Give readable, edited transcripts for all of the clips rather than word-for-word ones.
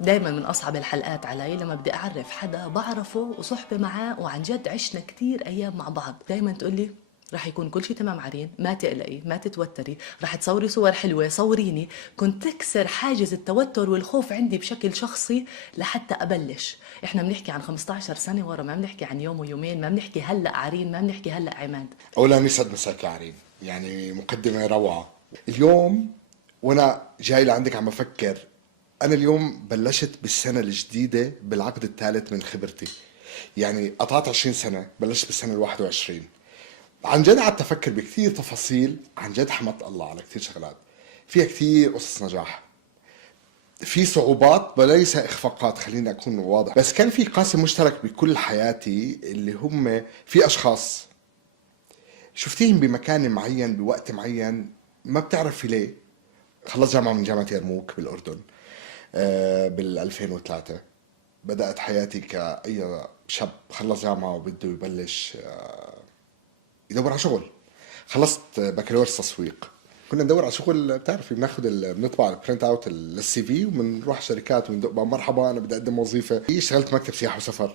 دايما من أصعب الحلقات علي لما بدي أعرف حدا بعرفه وصحبة معاه وعن جد عشنا كتير أيام مع بعض. دايما تقولي رح يكون كل شي تمام عرين، ما تقلقي ما تتوتري، رح تصوري صور حلوة صوريني. كنت تكسر حاجز التوتر والخوف عندي بشكل شخصي لحتى أبلش. احنا بنحكي عن 15 سنة ورا، ما بنحكي عن يوم ويومين، ما بنحكي هلأ عرين، ما بنحكي هلأ عماد. اولا يسعد مساك يا عريم، يعني مقدمه روعه. اليوم وانا جاي لعندك عم افكر، انا اليوم بلشت بالسنه الجديده بالعقد الثالث من خبرتي. يعني قطعت 20 سنه، بلشت بالسنه ال 21. عن جد قعدت افكر بكثير تفاصيل، عن جد حمدت الله على كثير شغلات فيها، كثير قصص نجاح، في صعوبات وليس اخفاقات، خليني اكون واضح. بس كان في قاسم مشترك بكل حياتي، اللي هم في اشخاص شفتيهم بمكان معين بوقت معين، ما بتعرفي ليه. خلص جامعة من جامعة يرموك بالأردن بال 2003. بدأت حياتي كأي شاب خلص جامعة وبده يبلش يدور على شغل. خلصت بكالوريوس تسويق، كنا ندور على شغل. بتعرفي بنطبع البرنت اوت للسي في وبنروح شركات وندق مرحبا انا بدي اقدم وظيفه. اشتغلت مكتب سياحه وسفر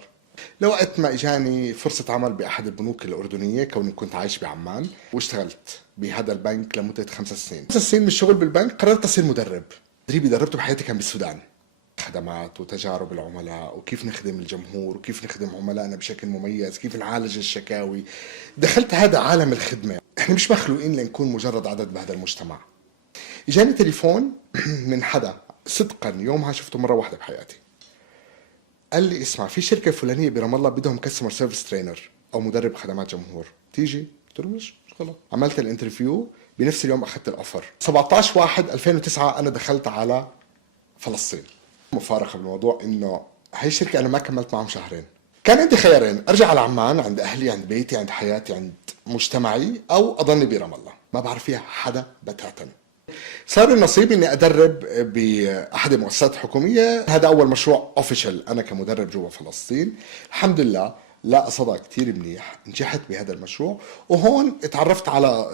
لوقت ما اجاني فرصه عمل باحد البنوك الاردنيه، كوني كنت عايش بعمان، واشتغلت بهذا البنك لمده 5 سنين. 5 سنين من الشغل بالبنك قررت اصير مدرب. تدريبي دربته بحياتي كان بالسودان، خدمات وتجارب العملاء وكيف نخدم الجمهور وكيف نخدم عملائنا بشكل مميز، كيف نعالج الشكاوي. دخلت هذا عالم الخدمة. احنا مش مخلوقين لنكون مجرد عدد بهذا المجتمع. اجاني تليفون من حدا صدقا يومها شفته مرة واحدة بحياتي، قال لي اسمع، في شركة فلانية برام الله بدهم كاستمر سيرفيس ترينر او مدرب خدمات جمهور، تيجي؟ قلت له مش غلط. عملت الانترفيو، بنفس اليوم اخذت الاوفر. 17 1 2009 انا دخلت على فلسطين. مفارقة بالموضوع انه هاي الشركة انا ما كملت معهم شهرين. كان عندي خيارين، ارجع على عمان عند اهلي عند بيتي عند حياتي عند مجتمعي، او اضلني برام الله ما بعرف فيها حدا بتاتا. صار النصيب اني ادرب باحد المؤسسات الحكوميه. هذا اول مشروع اوفيشال انا كمدرب جوا فلسطين. الحمد لله لا صدى كتير منيح، نجحت بهذا المشروع. وهون اتعرفت على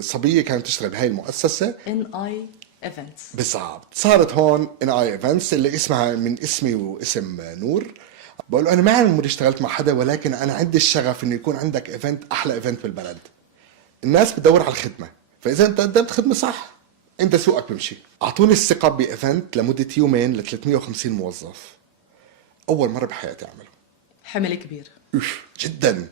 صبيه كانت تشتغل بهاي المؤسسه ان اي ايفنتس. بالضبط. صارت هون ان اي ايفنتس اللي اسمها من اسمي واسم نور. بقول له انا ما عمري اشتغلت مع حدا، ولكن انا عندي الشغف انه يكون عندك ايفنت، احلى ايفنت بالبلد. الناس بتدور على الخدمه، فاذا انت قدمت خدمه صح انت سوقك بمشي. اعطوني الثقه بايفنت لمده يومين ل 350 موظف، اول مره بحياتي اعمله. حمل كبير. جدا.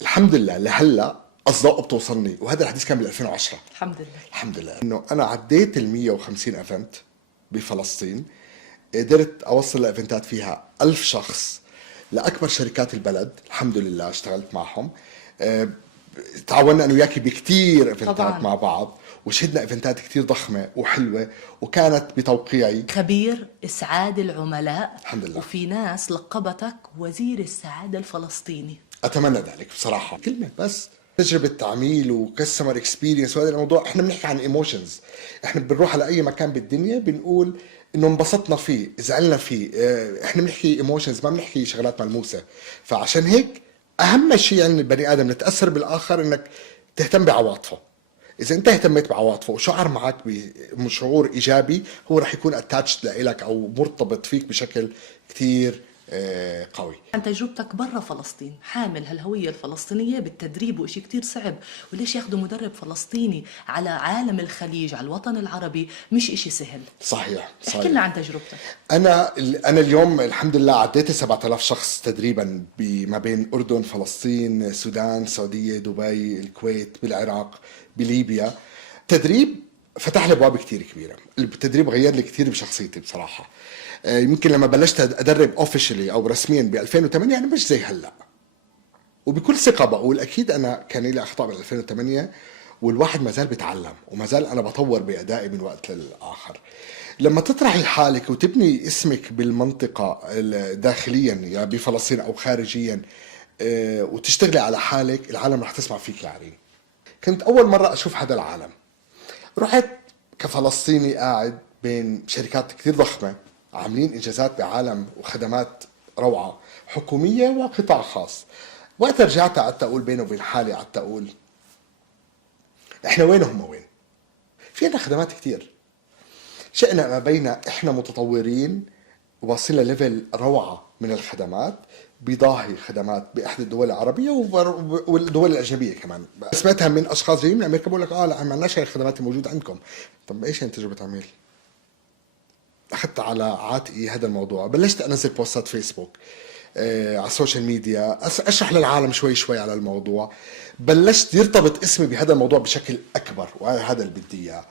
الحمد لله لهلا اصداء بتوصلني، وهذا الحديث كان بال 2010. الحمد لله. الحمد لله انه انا عديت ال 150 ايفنت بفلسطين. قدرت اوصل لايفنتات فيها 1000 شخص لاكبر شركات البلد، الحمد لله اشتغلت معهم. تعاوننا انا وياكي بكتير ايفنتات طبعاً. مع بعض، وشهدنا ايفنتات كتير ضخمه وحلوه، وكانت بتوقيعي. خبير اسعاد العملاء. الحمد لله. وفي ناس لقبتك وزير السعاده الفلسطيني. اتمنى ذلك بصراحه. كلمه بس تجربه تعميل وكستمر اكسبيرينس، وهذا الموضوع احنا بنحكي عن ايموشنز. احنا بنروح على اي مكان بالدنيا بنقول انه انبسطنا فيه زعلنا فيه. احنا بنحكي ايموشنز، ما بنحكي شغلات ملموسه. فعشان هيك اهم شيء عند البني ادم نتاثر بالاخر انك تهتم بعواطفه. اذا انت اهتميت بعواطفه وشعر معك بشعور ايجابي، هو رح يكون اتاتشد لك او مرتبط فيك بشكل كتير قوي. عن تجربتك برا فلسطين، حامل هالهوية الفلسطينية بالتدريب، وإشي كتير صعب. وليش ياخدوا مدرب فلسطيني على عالم الخليج على الوطن العربي؟ مش إشي سهل. صحيح صحيح. احكي لنا عن تجربتك. انا اليوم الحمد لله عديت 7000 شخص تدريبا ما بين اردن، فلسطين، السودان، السعوديه، دبي، الكويت، بالعراق، بليبيا. تدريب فتح لي ابواب كثير كبيره. التدريب غير لي كثير بشخصيتي بصراحه. يمكن لما بلشت ادرب اوفيشلي او رسميا ب 2008 يعني مش زي هلا. وبكل ثقه بقول اكيد انا كان لي اخطاء بال 2008، والواحد ما زال بيتعلم وما زال انا بطور بادائي من وقت للاخر. لما تطرحي حالك وتبني اسمك بالمنطقه داخليا يا بفلسطين او خارجيا، وتشتغلي على حالك، العالم رح تسمع فيك يا عري. كنت اول مره اشوف هذا العالم. رحت كفلسطيني قاعد بين شركات كثير ضخمه عاملين انجازات بعالم وخدمات روعه، حكوميه وقطاع خاص. وقت رجعت قعدت اقول بيني وبين حالي، قعدت اقول احنا وين وهم وين؟ في عندنا خدمات كثير، شئنا ما بينا احنا متطورين واصلة ليفل روعة من الخدمات، بيضاهي خدمات بإحدى الدول العربية والدول الأجنبية كمان. سمعتها من أشخاص جايين من أمريكا بقول لك لا ما عندناش هاي الخدمات الموجودة عندكم. طب إيش يعني تجربة عميل؟ أخذت على عاتقي هذا الموضوع، بلشت أنزل بوستات فيسبوك على السوشيال ميديا، أشرح للعالم شوي شوي على الموضوع. بلشت يرتبط اسمي بهذا الموضوع بشكل أكبر، وهذا اللي بدي إياه.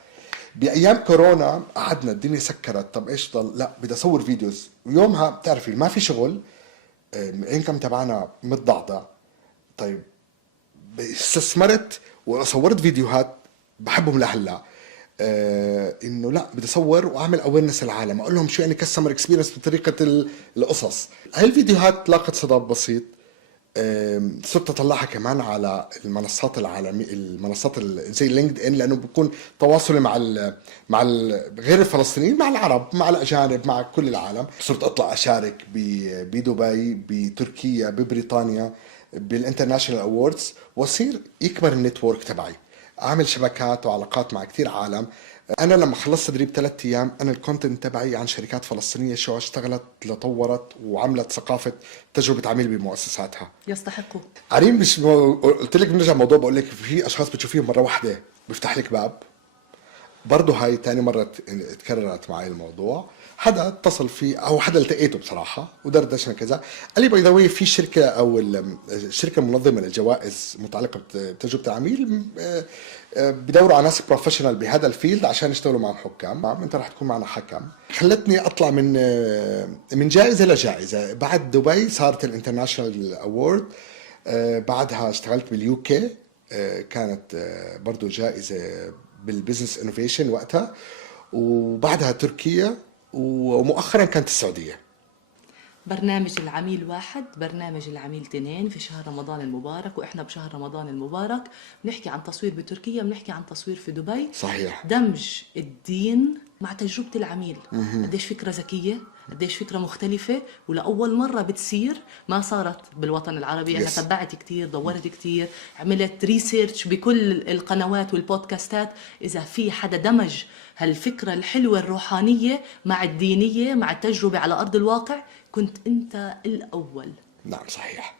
بايام كورونا قعدنا الدنيا سكرت، طب ايش ضل؟ لا بدي اصور فيديوز، ويومها بتعرفي ما في شغل، الانكم تبعنا متضعضع. طيب استثمرت وصورت فيديوهات بحبهم لهلا، انه لا بدي اصور واعمل اويرنس للعالم، اقول لهم شو يعني كاستمر اكسبيرينس بطريقه القصص. هاي الفيديوهات لاقت صدى بسيط. صرت اطلعها كمان على المنصات العالميه، المنصات زي لينكد ان، لانه بكون تواصلي غير الفلسطينيين، مع العرب، مع الاجانب، مع كل العالم. صرت اطلع اشارك بدبي، بتركيا، ببريطانيا، بالانترناشونال اووردز، واصير يكبر النتورك تبعي، اعمل شبكات وعلاقات مع كتير عالم. انا لما خلصت تدريب 3 ايام، انا الكونتنت تبعي عن شركات فلسطينيه شو اشتغلت لطورت وعملت ثقافه تجربه عميل بمؤسساتها. يستحقوا. عريم مش قلت لك بنرجع الموضوع، بقول لك في اشخاص بتشوفيهم مره واحده بيفتح لك باب. برضه هاي تاني مرة تكررت معي الموضوع. حدا اتصل فيه او حدا التقيته بصراحة ودردشنا كذا، قال لي باي ذا واي في شركة او الشركة المنظمة للجوائز متعلقة بتجربة العميل بدوروا على ناس بروفيشنال بهذا الفيلد عشان يشتغلوا معهم حكام. انت رح تكون معنا حكم. خلتني اطلع من جائزة لجائزة. بعد دبي صارت الانترناشونال اوورد، بعدها اشتغلت باليو كي، كانت برضو جائزة بالبزنس انوفيشن وقتها، وبعدها تركيا، ومؤخرا كانت السعوديه. برنامج العميل 1، برنامج العميل 2 في شهر رمضان المبارك، وإحنا بشهر رمضان المبارك بنحكي عن تصوير بتركيا، بنحكي عن تصوير في دبي. صحيح. دمج الدين مع تجربة العميل. قديش فكرة ذكية، قديش فكرة مختلفة، ولأول مرة بتصير، ما صارت بالوطن العربي. أنا تبعت كتير، دورت كتير، عملت ريسيرش بكل القنوات والبودكاستات. إذا في حدا دمج هالفكرة الحلوة الروحانية مع الدينية مع التجربة على أرض الواقع، كنت أنت الأول. نعم صحيح.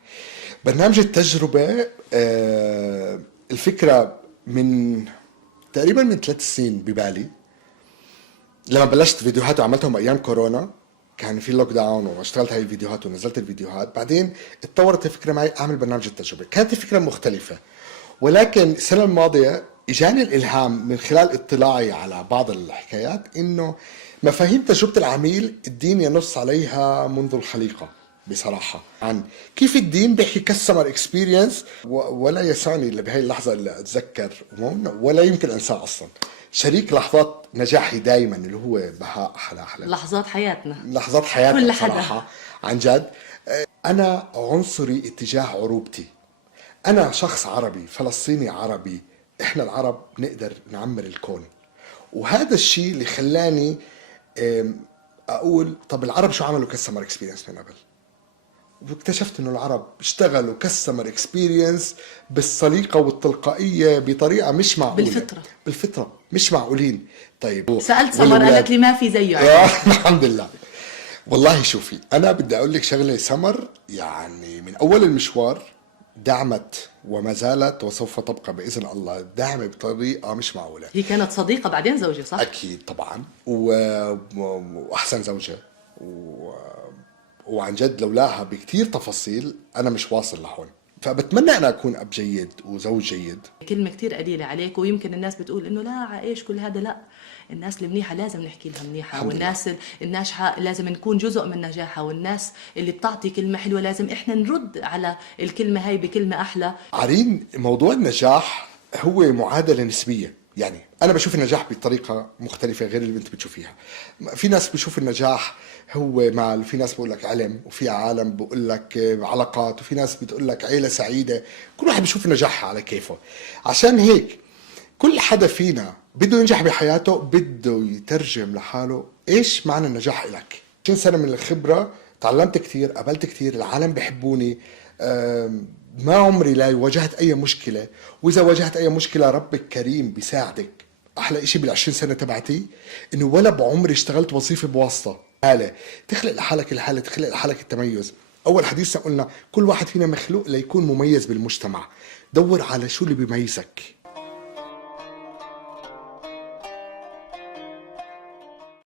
برنامج التجربة الفكرة من تقريبا من 3 سنين ببالي، لما بلشت فيديوهات وعملتهم أيام كورونا. كان في لوك داون واشتغلت هاي الفيديوهات ونزلت الفيديوهات. بعدين اتطورت الفكرة معي أعمل برنامج التجربة. كانت الفكرة مختلفة، ولكن السنة الماضية اجاني الالهام من خلال اطلاعي على بعض الحكايات، انه مفاهيم تجربة العميل الدين ينص عليها منذ الخليقة بصراحة، عن كيف الدين بيحكي كاستمر اكسبيرينس. ولا يسعني الا بهي اللحظة اللي اتذكر ولا يمكن انساه اصلا. شريك لحظات نجاحي دائما اللي هو بهاء حلا لحظات حياتنا، لحظات حياتنا كل بصراحة. عن جد انا عنصري اتجاه عروبتي. أنا شخص عربي فلسطيني عربي، إحنا العرب نقدر نعمر الكون. وهذا الشيء اللي خلاني أقول طب العرب شو عملوا كاستمر اكسبيرينس من قبل؟ واكتشفت إنه العرب اشتغلوا كاستمر اكسبيرينس بالسليقة والتلقائية بطريقة مش معقولة. بالفطرة مش معقولين. طيب سألت سمر قالت لي ما في زيه. الحمد لله. والله شوفي أنا بدي أقول لك شغلة، سمر يعني من أول المشوار دعمت وما زالت وسوف تبقى بإذن الله داعمة بطريقة مش معقولة. هي كانت صديقة بعدين زوجة صح؟ أكيد طبعا، وأحسن زوجة، وعن جد لولاها بكتير تفاصيل أنا مش واصل لهون. فبتمنى أنا أكون أب جيد وزوج جيد. كلمة كتير قليلة عليك، ويمكن الناس بتقول إنه لا عايش كل هذا. لا، الناس المنيحة لازم نحكي لها منيحة، والناس الناجحة لازم نكون جزء من نجاحها، والناس اللي بتعطي كلمة حلوة لازم إحنا نرد على الكلمة هاي بكلمة أحلى. عرين، موضوع النجاح هو معادلة نسبية. يعني أنا بشوف النجاح بطريقة مختلفة غير اللي أنت بتشوفيها. في ناس بشوف النجاح هو مال، في ناس بقول لك علم، وفي عالم بقول لك علاقات، وفي ناس بتقول لك عيلة سعيدة. كل واحد بشوف النجاح على كيفه. عشان هيك كل حدا فينا بده ينجح بحياته بده يترجم لحاله إيش معنى النجاح إلك. 20 سنة من الخبرة تعلمت كتير، قابلت كتير، العالم بيحبوني، ما عمري لا واجهت أي مشكلة. وإذا واجهت أي مشكلة ربك كريم بيساعدك. أحلى إشي بال20 سنة تبعتي إنه ولا بعمري اشتغلت وظيفة بواسطة. حالة، تخلق لحالك الحالة، تخلق لحالك التميز. أول حديثنا قلنا كل واحد فينا مخلوق ليكون مميز بالمجتمع. دور على شو اللي بيميزك،